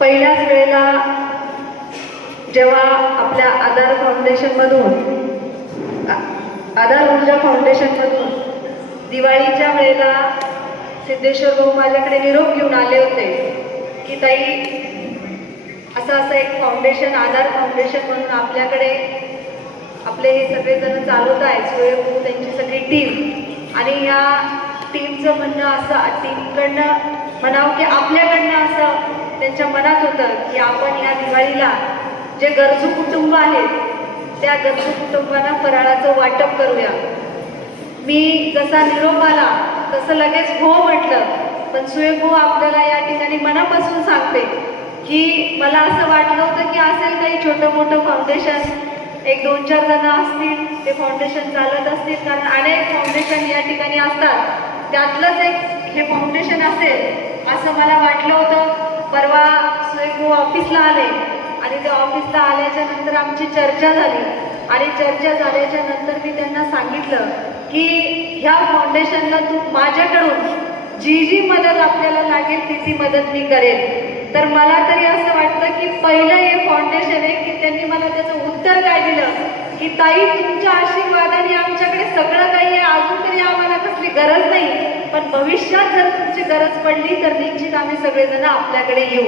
पहिल्याच वेळेला जेव्हा आपल्या आधार फाउंडेशनमधून आ- आधार ऊर्जा फाउंडेशनमधून दिवाळीच्या वेळेला सिद्धेश्वर भाऊ माझ्याकडे निरोप घेऊन आले होते की ताई असं असं एक फाउंडेशन आधार फाउंडेशन म्हणून आपल्याकडे आपले हे सगळेजण चालवत आहेत स्वयंभू त्यांची सगळी टीम आणि या टीमचं म्हणणं असं टीमकडनं म्हणावं की आपल्याकडनं असं त्यांच्या मनात होतं की आपण या दिवाळीला जे गरजू कुटुंब आहेत त्या गरजू कुटुंबांना फराळाचं वाटप करूया. मी जसा निरोप आला तसं लगेच हो म्हटलं. पण सुयगो आपल्याला या ठिकाणी मनापासून सांगते की मला असं वाटलं होतं की असेल काही छोटं मोठं फाउंडेशन एक दोन चार जण असतील ते फाउंडेशन चालत असतील. कारण अनेक फाउंडेशन या ठिकाणी असतात. त्यातलंच एक हे फाउंडेशन असेल असं मला वाटलं होतं. परवा स्वयंभू ऑफिसला आले आणि ते ऑफिसला आल्याच्यानंतर आमची चर्चा झाली. आणि चर्चा झाल्याच्यानंतर मी त्यांना सांगितलं की ह्या फाउंडेशनला तू माझ्याकडून जी जी मदत आपल्याला लागेल ती ती मदत मी करेन. तर मला तरी असं वाटतं की पहिलं हे फाउंडेशन आहे की त्यांनी मला त्याचं उत्तर काय दिलं? की ताई तुमच्या आशीर्वादाने आमच्याकडे सगळं काही आहे. अजून तरी आम्हाला कसली गरज नाही. पण भविष्यात जर तुमची गरज पडली तर निश्चित आम्ही सगळेजण आपल्याकडे येऊ.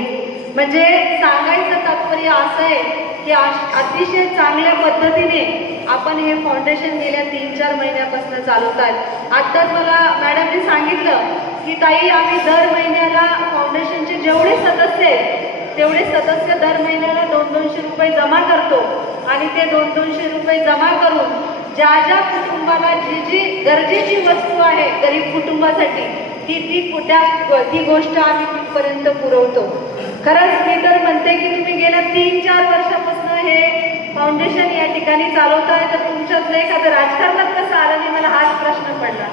म्हणजे सांगायचं तात्पर्य असं आहे की अश- अतिशय चांगल्या पद्धतीने आपण हे फाउंडेशन गेल्या तीन चार महिन्यापासून चालवत आहेत. आत्ताच मला मॅडमने सांगितलं की ताई आम्ही दर महिन्याला फाउंडेशनचे जेवढे सदस्य आहेत तेवढे सदस्य दर महिन्याला दोन दोनशे रुपये जमा करतो. आणि ते दोन दोनशे रुपये जमा करून ज्या ज्या कुटुंबाला जी जी गरजेची वस्तू आहे गरीब कुटुंबासाठी ती ती कुठ्या ती गोष्ट आम्ही तिथपर्यंत पुरवतो. खरंच मी तर म्हणते की तुम्ही गेल्या तीन चार वर्षापासून हे फाउंडेशन या ठिकाणी चालवताय तर तुमच्यातलं एखादं राजकारणात कसं आलं नाही मला हाच प्रश्न पडला.